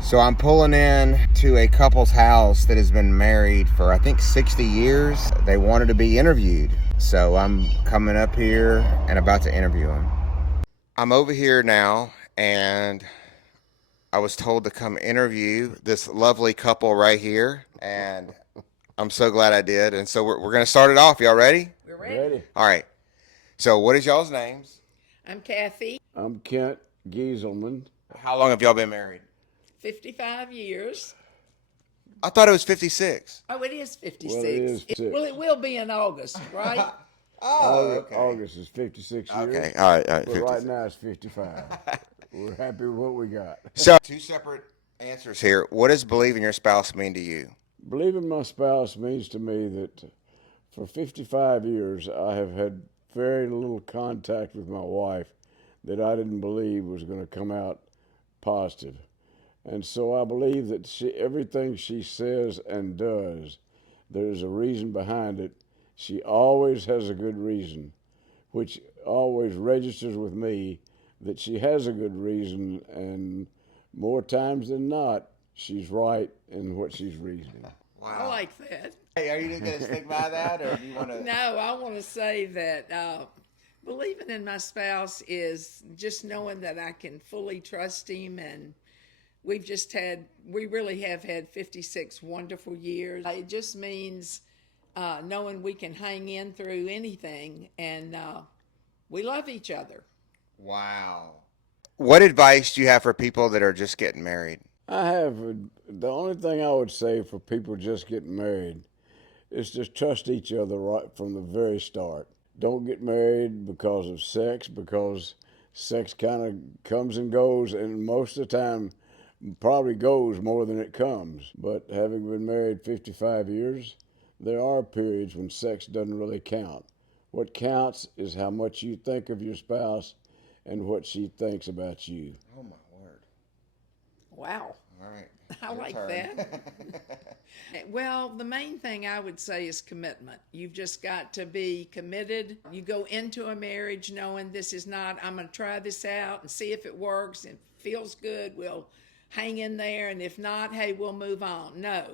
So I'm pulling in to a couple's house that has been married for I think 60 years. They wanted to be interviewed. So I'm coming up here and about to interview them. I'm over here now and I was told to come interview this lovely couple right here. And I'm so glad I did. And so we're going to start it off. Y'all ready? We're ready. All right. So what is y'all's names? I'm Kathy, I'm Kent Gieselmann. How long have y'all been married? 55 years. I thought it was 56. Oh, it is 56. Well, it is 6. Well, it will be in August, right? August is 56 years. Okay, all right, But 56. right now it's 55. We're happy with what we got. So, two separate answers here. What does believing your spouse mean to you? Believing my spouse means to me that for 55 years I have had very little contact with my wife that I didn't believe was going to come out positive. And so I believe that everything she says and does, there's a reason behind it. She always has a good reason, which always registers with me that she has a good reason, and more times than not, she's right in what she's reasoning. Wow. I like that. Hey, are you going to stick by that, or do you want to? No, I want to say that believing in my spouse is just knowing that I can fully trust him, and we really have had 56 wonderful years. It just means knowing we can hang in through anything, and we love each other. Wow. What advice do you have for people that are just getting married? The only thing I would say for people just getting married is to trust each other right from the very start. Don't get married because of sex, because sex kind of comes and goes, and most of the time probably goes more than it comes. But having been married 55 years, there are periods when sex doesn't really count. What counts is how much you think of your spouse and what she thinks about you. Oh, my word. Wow. All right. I like that. Well, the main thing I would say is commitment. You've just got to be committed. You go into a marriage knowing this is not, I'm going to try this out and see if it works and feels good. We'll hang in there. And if not, hey, we'll move on. No.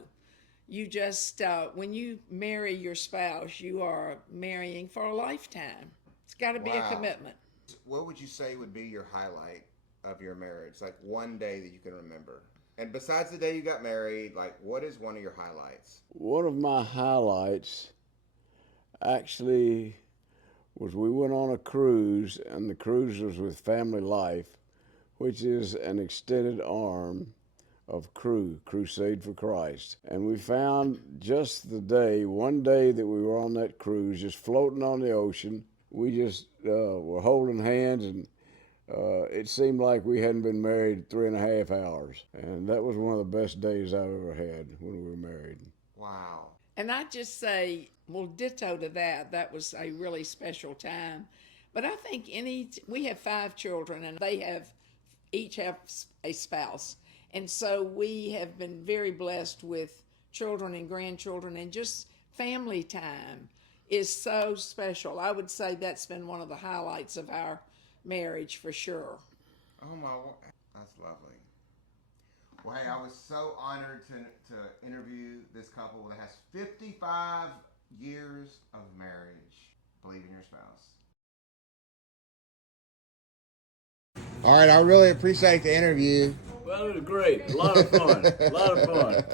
You just, when you marry your spouse, you are marrying for a lifetime. It's got to be a commitment. What would you say would be your highlight of your marriage? Like one day that you can remember? And besides the day you got married, like what is one of your highlights? One of my highlights actually was we went on a cruise, and the cruise was with Family Life, which is an extended arm of Crusade for Christ. And we found just one day that we were on that cruise, just floating on the ocean. We just were holding hands, and it seemed like we hadn't been married 3.5 hours. And that was one of the best days I've ever had when we were married. Wow. And I just say, well, ditto to that. That was a really special time. But I think we have 5 children, and they each have a spouse. And so we have been very blessed with children and grandchildren, and just family time is so special. I would say that's been one of the highlights of our marriage for sure. Oh my, that's lovely. Well, hey, I was so honored to interview this couple that has 55 years of marriage. Believe in your spouse. All right, I really appreciate the interview. Well, it was great. A lot of fun. A lot of fun.